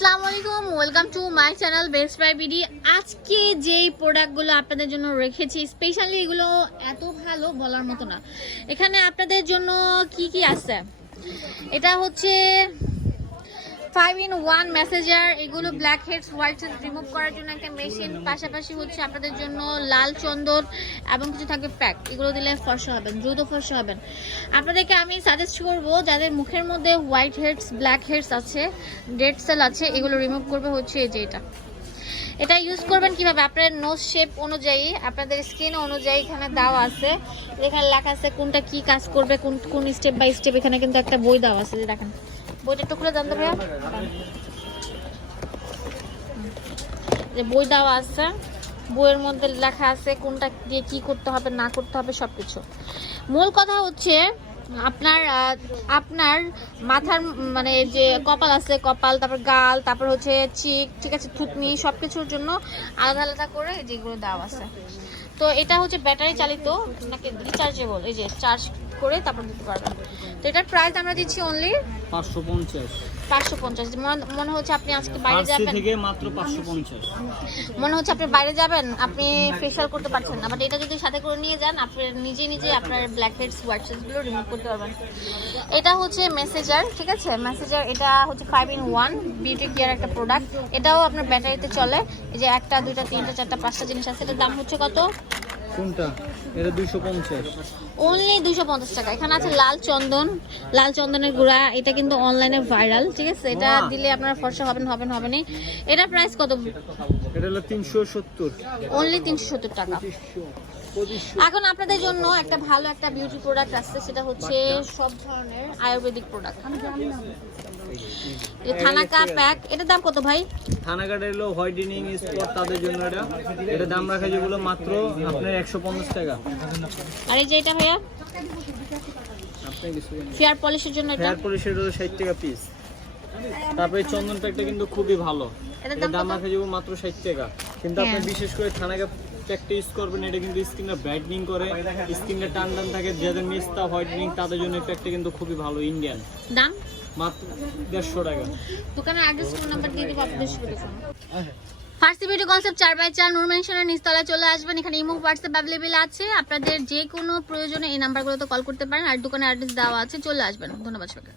আসসালামু আলাইকুম, welcome to my channel best buy BD. আজকে যেই প্রোডাক্টগুলো আপনাদের জন্য রেখেছি স্পেশালি এগুলো এত ভালো বলার মতো না। এখানে আপনাদের জন্য কি কি আছে, এটা হচ্ছে 5-in-1 ম্যাসেজার। এগুলো blackheads whiteheads remove করার জন্য একটা মেশিন, পাশাপাশি হচ্ছে আপনাদের জন্য লাল চন্দন এবং কিছু থাকবে প্যাক। এগুলো দিলে ফর্সা হবেন, দ্রুত ফর্সা হবেন। আপনাদেরকে আমি সাজেস্ট করব যাদের মুখের মধ্যে হোয়াইট হেডস ব্ল্যাক হেডস আছে, ডেড সেল আছে, এগুলো রিমুভ করবে হচ্ছে এই যে এটা ইউজ করবেন কিভাবে, আপনার নোজ শেপ অনুযায়ী, আপনাদের স্কিন অনুযায়ী এখানে দেওয়া আছে। এখানে লেখা আছে কোনটা কি কাজ করবে, কোন স্টেপ বাই স্টেপ। এখানে কিন্তু একটা বই দেওয়া আছে, যে দেখেন বইটা একটু খুলে জানতে ভাইয়া, যে বই দেওয়া আছে, বইয়ের মধ্যে লেখা আছে কোনটা দিয়ে কি করতে হবে না করতে হবে সবকিছু। মূল কথা হচ্ছে আপনার মাথার মানে যে কপাল আছে, কপাল, তারপর গাল, তারপর হচ্ছে চিক, ঠিক আছে, থুতনি, সবকিছুর জন্য আলাদা আলাদা করে যেগুলো দেওয়া আছে। তো এটা হচ্ছে ব্যাটারি চালিত নাকি রিচার্জেবল, এই যে চার্জ করে তারপর দিতে পারবেন। তো এটার প্রাইস আমরা দিচ্ছি অনলি 550। মনে হচ্ছে আপনি আজকে বাইরে যাবেন, থেকে মাত্র 550। মনে হচ্ছে আপনি বাইরে যাবেন, আপনি ফেশিয়াল করতে পারছেন না, বাট এটা যদি সাথে করে নিয়ে যান আপনি নিজে আপনার ব্ল্যাক হেডস হোয়াইট হেডস গুলো রিমুভ করতে পারবেন। এটা হচ্ছে মেসেজার, ঠিক আছে, মেসেজার। এটা হচ্ছে 5-in-1 বিউটি কেয়ার একটা প্রোডাক্ট। এটাও আপনার ব্যাটারিতে চলে। এই যে 1টা 2টা 3টা 4টা 5টা জিনিস আছে। এটার দাম হচ্ছে কত? কোনটা? এটা 250, অনলি 250 টাকা। এখানে আছে লাল চন্দনের গুঁড়া। এটা কিন্তু অনলাইনে ভাইরাল, ঠিক আছে। এটা দিলে আপনারা ফর্সা হবেনই। এটার প্রাইস কত? এটা হলো 370, অনলি 370 টাকা। এখন আপনাদের জন্য একটা ভালো একটা বিউটি প্রোডাক্ট আসছে, সেটা হচ্ছে সব ধরনের আয়ুর্বেদিক প্রোডাক্ট। এই থানাকা প্যাক, এটার দাম কত ভাই? থানাকাটা হলো হোয়াইটেনিং স্পট, তাদের জন্য এটা দাম রাখা যেগুলো মাত্র আপনার 150 টাকা। আর এই যে এটা ভাইয়া ফেয়ার পলিশের জন্য, এটা ফেয়ার পলিশের হলো 60 টাকা পিস। তারপরে চন্দন প্যাকটা কিন্তু খুবই ভালো, এটার দাম রাখা যাবে মাত্র 60 টাকা। কিন্তু আপনি বিশেষ করে থানাকা প্যাকটা ইউজ করবেন, এটা কিন্তু স্কিনটা ব্রাইটনিং করে, স্কিনটা টান থাকে, যাদের মেস্তা হোয়াইটেনিং তাদের জন্য এই প্যাকটা কিন্তু খুবই ভালো। ইন্ডিয়ান দাম মাত্র 150 টাকা। দোকানের অ্যাড্রেস ফোন নাম্বার দিয়ে দিব আপনাদের সাথে। ফার্সি বিউটি কনসেপ্ট 4x4 নূর মেনশনের নিচতলায় চলে আসবেন। এখানে ইমো হোয়াটসঅ্যাপ অ্যাভেলেবেল আছে। আপনাদের যে কোনো প্রয়োজনে এই নাম্বারগুলোতে কল করতে পারেন, আর দোকানের অ্যাড্রেস দেওয়া আছে, চলে আসবেন। ধন্যবাদ সবাইকে।